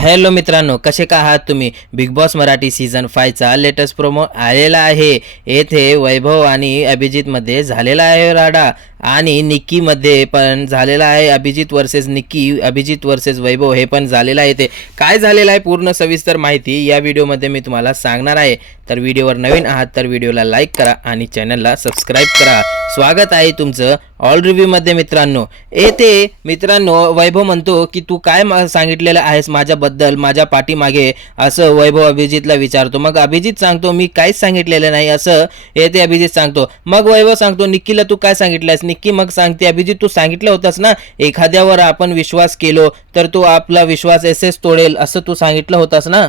Hello मित्रांनो, कसे का आहात तुम्ही? बिग बॉस मराठी सीझन 5 चा लेटेस्ट प्रोमो आलेला आहे। येथे वैभव आणि अभिजितमध्ये झालेला आहे राडा आणि निक्कीमध्ये पण झालेला आहे। अभिजित वर्सेस निक्की, अभिजित वर्सेस वैभव हे पण झालेलं आहे। ते काय झालेलं आहे पूर्ण सविस्तर माहिती या व्हिडिओमध्ये मी तुम्हाला सांगणार आहे। तर व्हिडिओवर नवीन आहात तर व्हिडिओला लाईक करा आणि चॅनलला सबस्क्राईब करा। स्वागत आहे तुमचं ऑल रिव्ह्यू मध्ये मित्रांनो। येथे मित्रांनो वैभव म्हणतो की तू काय सांगितलेलं आहेस माझ्याबद्दल माझ्या पाठीमागे, असं वैभव अभिजितला विचारतो। मग अभिजित सांगतो मी काहीच सांगितलेलं नाही असं येथे अभिजित सांगतो। मग वैभव सांगतो निक्कीला तू काय सांगितलंस? निक्की मग सांगते अभिजित तू सांगितलं होतंस ना एखाद्यावर आपण विश्वास केलो तर तो आपला विश्वास एसेच तोडेल असं तू सांगितलं होतंस ना।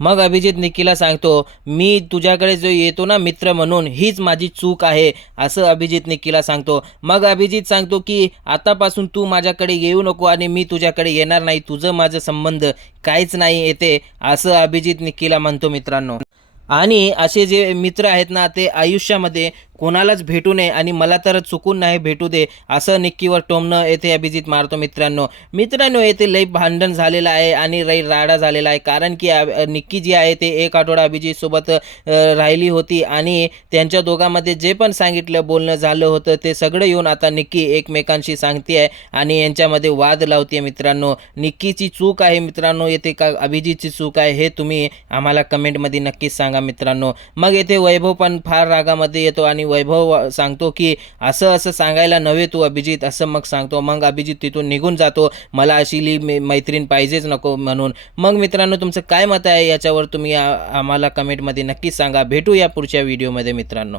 मग अभिजित निक्कीला सांगतो मी तुझ्याकडे जो येतो ना मित्र म्हणून हीच माझी चूक आहे असं अभिजित निक्कीला सांगतो। मग अभिजित सांगतो की आतापासून तू माझ्याकडे येऊ नको आणि मी तुझ्याकडे येणार नाही, तुझं माझं संबंध काहीच नाही येते असं अभिजित निक्कीला म्हणतो मित्रांनो। आणि असे जे मित्र आहेत ना ते आयुष्यामध्ये कोणालाच भेटू नये आणि मला तर चुकून नाही भेटू दे असं निक्कीवर टोमणं येथे अभिजित मारतो मित्रांनो येथे लई भांडण झालेलं आहे आणि लई राडा झालेला आहे। कारण की निक्की जी आहे ते एक आठवडा अभिजित सोबत राहिली होती आणि त्यांच्या दोघांमध्ये जे पण सांगितलं बोलणं झालं होतं ते सगळं येऊन आता निक्की एकमेकांशी सांगते आहे आणि यांच्यामध्ये वाद लावते मित्रांनो। निक्कीची चूक आहे मित्रांनो येथे का अभिजितची चूक आहे हे तुम्ही आम्हाला कमेंटमध्ये नक्कीच सांगा मित्रांनो। मग येथे वैभव पण फार रागामध्ये येतो आणि वैभव सांगतो की असं असं सांगायला नव्हे तू अभिजित असं मग सांगतो। मग अभिजित तिथून निघून जातो, मला अशी मैत्रीण पाहिजेच नको म्हणून। मग मित्रांनो तुमचं काय मत आहे याच्यावर तुम्ही आम्हाला कमेंटमध्ये नक्कीच सांगा। भेटूया पुढच्या व्हिडिओमध्ये मित्रांनो।